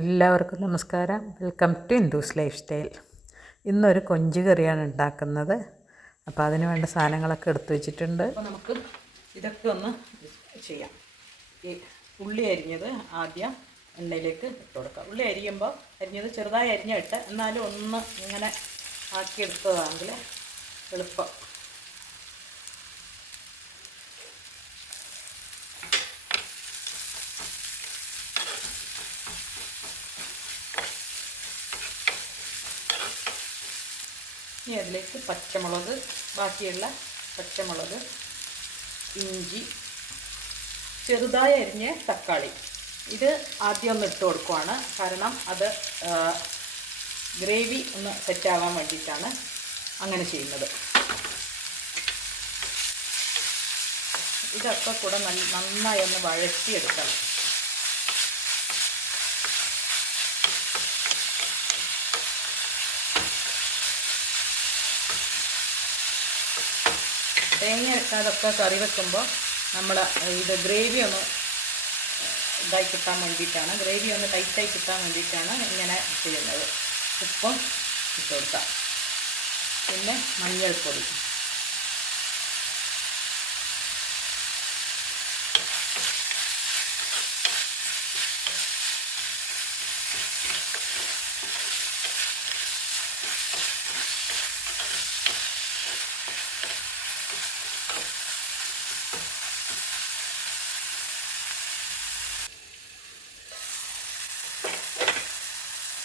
എല്ലാവർക്കും നമസ്കാരം. Welcome to Hindu's life style ഇന്നൊരു കൊഞ്ച് കറിയാണ് ഉണ്ടാക്കുന്നത്. അപ്പോൾ അതിന് വേണ്ട സാധനങ്ങളൊക്കെ എടുത്തു വെച്ചിട്ടുണ്ട്. അപ്പോൾ നമുക്ക് ഇതൊക്കെ ഒന്ന് ചെയ്യാം. ഈ ഉള്ളി അരിഞ്ഞത് ആദ്യം എണ്ണയിലേക്ക് ഇട്ട് കൊടുക്കാം. ഉള്ളി അരിയുമ്പോൾ അരിഞ്ഞത് ചെറുതായി അരിഞ്ഞിട്ട് എന്നാലും ഒന്ന് ഇങ്ങനെ ആക്കിയെടുത്തതാണെങ്കിൽ എളുപ്പം. ഇനി അതിലേക്ക് പച്ചമുളക് ബാക്കിയുള്ള പച്ചമുളക് ഇഞ്ചി ചെറുതായി അരിഞ്ഞ തക്കാളി. ഇത് ആദ്യം ഒന്ന് ഇട്ട് കൊടുക്കുവാണ്. കാരണം അത് ഗ്രേവി ഒന്ന് സെറ്റാവാൻ വേണ്ടിയിട്ടാണ് അങ്ങനെ ചെയ്യുന്നത്. ഇതൊക്കെ കൂടെ നന്നായി ഒന്ന് വഴറ്റിയെടുക്കണം. തേങ്ങ അരക്കാതൊക്കെ കറി വെക്കുമ്പോൾ നമ്മൾ ഇത് ഗ്രേവി ഒന്ന് ഇതായി കിട്ടാൻ വേണ്ടിയിട്ടാണ്. ഗ്രേവി ഒന്ന് ടൈറ്റായി കിട്ടാൻ വേണ്ടിയിട്ടാണ് ഇങ്ങനെ ചെയ്യുന്നത്. ഉപ്പും ഇട്ട് കൊടുക്കാം. പിന്നെ മഞ്ഞൾപ്പൊടി.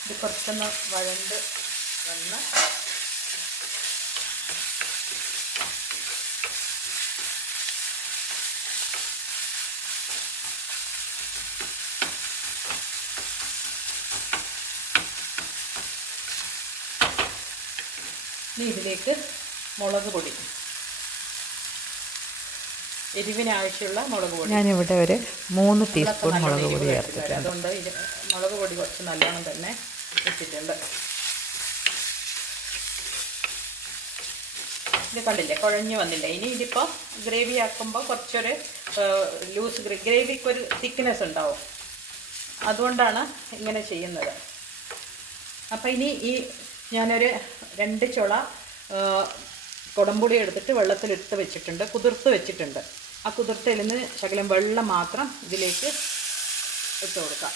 ഇത് കുറച്ചൊന്ന് വഴണ്ട് വന്ന് ഇനി ഇതിലേക്ക് മുളക് പൊടി എരിവിനാവശ്യമുള്ള മുളക് പൊടി ഞാനിവിടെ ഒരു മൂന്ന് ടീസ്പൂൺ മുളക് പൊടി ചേർത്തിട്ടുണ്ട്. അതുകൊണ്ട് മുളക് പൊടി കുറച്ച് നല്ലോണം തന്നെ ഇട്ടിട്ടുണ്ട്. ഇത് കണ്ടില്ലേ? കുഴഞ്ഞു വന്നില്ല? ഇനി ഇതിപ്പോൾ ഗ്രേവി ആക്കുമ്പോൾ കുറച്ചൊരു ലൂസ് ഗ്രേവിക്ക് ഒരു തിക്നെസ് ഉണ്ടാവും. അതുകൊണ്ടാണ് ഇങ്ങനെ ചെയ്യുന്നത്. അപ്പം ഇനി ഈ ഞാനൊരു രണ്ട് ചുള കുടംപുളി എടുത്തിട്ട് വെള്ളത്തിലിട്ട് വെച്ചിട്ടുണ്ട്. കുതിർത്ത് വെച്ചിട്ടുണ്ട്. ആ കുതിർത്തയിൽ നിന്ന് ശകലം വെള്ളം മാത്രം ഇതിലേക്ക് ഇട്ട് കൊടുക്കാം.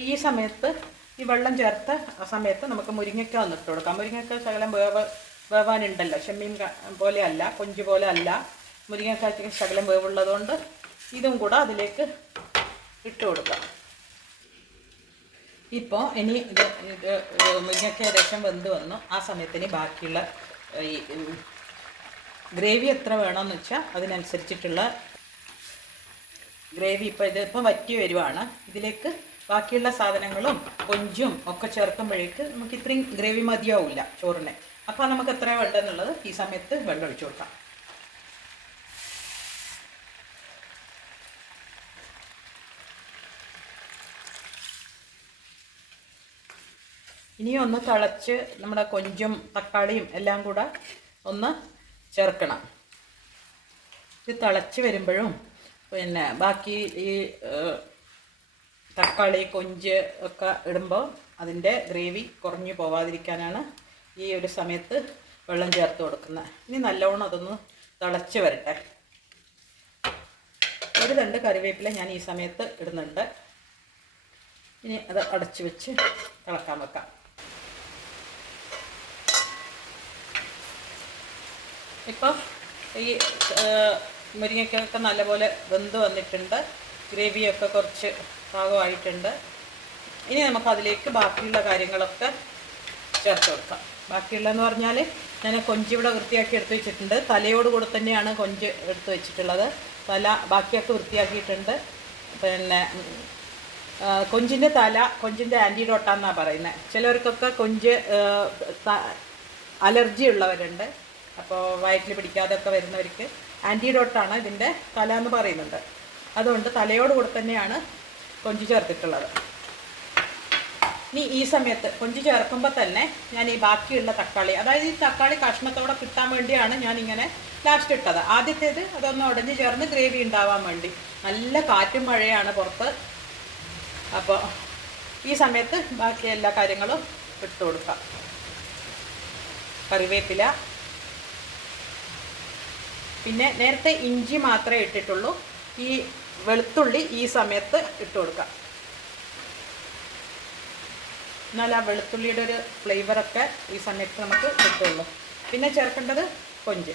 അപ്പോൾ ഈ സമയത്ത് ഈ വെള്ളം ചേർത്ത് സമയത്ത് നമുക്ക് മുരിങ്ങയ്ക്ക ഒന്ന് ഇട്ട് കൊടുക്കാം. മുരിങ്ങയ്ക്ക ശകലം വേവ് വേവാനുണ്ടല്ലോ. ചെമ്മീൻ പോലെ അല്ല കൊഞ്ച് പോലെ അല്ല മുരിങ്ങക്കായ്ക്ക് ശകലം വേവുള്ളതുകൊണ്ട് ഇതും കൂടെ അതിലേക്ക് ഇട്ട് കൊടുക്കാം. ഇപ്പോൾ ഇനി ഇത് ഇത് മുരിങ്ങയ്ക്ക ഏകദേശം വെന്ത് വന്നു. ആ സമയത്തിന് ബാക്കിയുള്ള ഈ ഗ്രേവി എത്ര വേണമെന്ന് വെച്ചാൽ അതിനനുസരിച്ചിട്ടുള്ള ഗ്രേവി ഇപ്പോൾ ഇത് ഇപ്പം വറ്റി വരുവാണ്. ഇതിലേക്ക് ബാക്കിയുള്ള സാധനങ്ങളും കൊഞ്ചും ഒക്കെ ചേർക്കുമ്പോഴേക്ക് നമുക്ക് ഇത്രയും ഗ്രേവി മതിയാവില്ല ചോറിന്. അപ്പോൾ നമുക്ക് എത്ര വേണ്ടെന്നുള്ളത് ഈ സമയത്ത് വെള്ളം ഒഴിച്ചു കൊടുക്കാം. ഇനിയൊന്ന് തിളച്ച് നമ്മുടെ കൊഞ്ചും തക്കാളിയും എല്ലാം കൂടെ ഒന്ന് ചേർക്കണം. ഇത് തിളച്ച് വരുമ്പോഴും പിന്നെ ബാക്കി ഈ തക്കാളി കൊഞ്ച് ഒക്കെ ഇടുമ്പോൾ അതിന്റെ ഗ്രേവി കുറഞ്ഞു പോവാതിരിക്കാനാണ് ഈ ഒരു സമയത്ത് വെള്ളം ചേർത്ത് കൊടുക്കുന്നത്. ഇനി നല്ലവണ്ണം അതൊന്ന് തിളച്ച് വരട്ടെ. ഒരു രണ്ട് കറിവേപ്പില ഞാൻ ഈ സമയത്ത് ഇടുന്നുണ്ട്. ഇനി അത് അടച്ച് വെച്ച് തിളക്കാൻ വെക്കാം. ഇപ്പോൾ ഈ മുരിങ്ങയ്ക്കൊക്കെ നല്ലപോലെ വെന്ത് വന്നിട്ടുണ്ട്. ഗ്രേവിയൊക്കെ കുറച്ച് പാകമായിട്ടുണ്ട് ഇനി നമുക്ക് അതിലേക്ക് ബാക്കിയുള്ള കാര്യങ്ങളൊക്കെ ചേർത്ത് കൊടുക്കാം. ബാക്കിയുള്ളതെന്ന് പറഞ്ഞാൽ ഞാൻ കൊഞ്ച് ഇവിടെ വൃത്തിയാക്കി എടുത്ത് വെച്ചിട്ടുണ്ട്. തലയോട് കൂടെ തന്നെയാണ് കൊഞ്ച് എടുത്ത് വെച്ചിട്ടുള്ളത്. തല ബാക്കിയൊക്കെ വൃത്തിയാക്കിയിട്ടുണ്ട്. പിന്നെ കൊഞ്ചിന്റെ തല കൊഞ്ചിന്റെ ആന്റിഡോട്ടാന്നാണ് പറയുന്നത് ചിലവർക്കൊക്കെ കൊഞ്ച് അലർജി ഉള്ളവരുണ്ട്. അപ്പോൾ വയറ്റിൽ പിടിക്കാതൊക്കെ വരുന്നവർക്ക് ആന്റിഡോട്ടാണ് ഇതിന്റെ തല എന്ന് പറയുന്നുണ്ട് അതുകൊണ്ട് തലയോട് കൂടെ തന്നെയാണ് കൊഞ്ച് ചേർത്തിട്ടുള്ളത്. ഇനി ഈ സമയത്ത് കൊഞ്ച് ചേർക്കുമ്പോൾ തന്നെ ഞാൻ ഈ ബാക്കിയുള്ള തക്കാളി അതായത് ഈ തക്കാളി കഷ്ണത്തോടെ കിട്ടാൻ വേണ്ടിയാണ് ഞാൻ ഇങ്ങനെ ലാസ്റ്റ് ഇട്ടത്. ആദ്യത്തേത് അതൊന്ന് ഉടഞ്ഞ് ചേർന്ന് ഗ്രേവി ഉണ്ടാവാൻ വേണ്ടി. നല്ല കാറ്റും മഴയാണ് പുറത്ത്. അപ്പോൾ ഈ സമയത്ത് ബാക്കി എല്ലാ കാര്യങ്ങളും ഇട്ട് കൊടുക്കാം. കറിവേപ്പില. പിന്നെ നേരത്തെ ഇഞ്ചി മാത്രമേ ഇട്ടിട്ടുള്ളൂ. ഈ വെളുത്തുള്ളി ഈ സമയത്ത് ഇട്ട് കൊടുക്കാം. എന്നാൽ ആ വെളുത്തുള്ളിയുടെ ഒരു ഫ്ലേവറൊക്കെ ഈ സമയത്ത് നമുക്ക് കിട്ടുള്ളൂ. പിന്നെ ചേർക്കേണ്ടത് കൊഞ്ച്.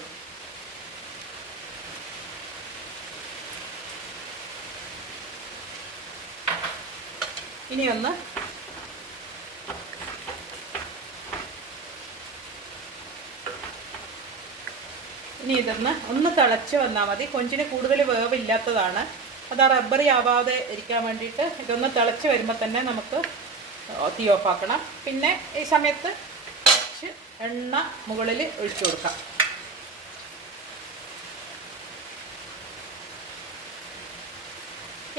ഇനിയൊന്ന് ഇനി ഇതൊന്ന് ഒന്ന് തിളച്ച് വന്നാൽ മതി. കൊഞ്ചിന് കൂടുതൽ വേവില്ലാത്തതാണ്. അത് ആ റബ്ബറി ആവാതെ ഇരിക്കാൻ വേണ്ടിയിട്ട് ഇതൊന്ന് തിളച്ച് വരുമ്പോൾ തന്നെ നമുക്ക് തീ ഓഫാക്കണം പിന്നെ ഈ സമയത്ത് എണ്ണ മുകളിൽ ഒഴിച്ചു കൊടുക്കാം.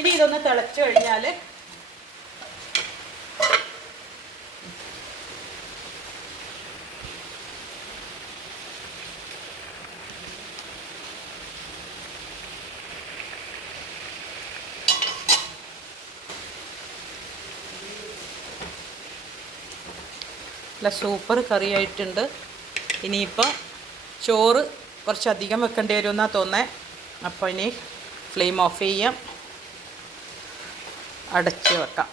ഇനി ഇതൊന്ന് തിളച്ച് കഴിഞ്ഞാൽ നല്ല സൂപ്പർ കറി ആയിട്ടുണ്ട് ഇനിയിപ്പോൾ ചോറ് കുറച്ചധികം വെക്കേണ്ടി വരുമെന്നാണ് തോന്നേ. അപ്പോൾ ഇനി ഫ്ലെയിം ഓഫ് ചെയ്യാം. അടച്ച് വെക്കാം.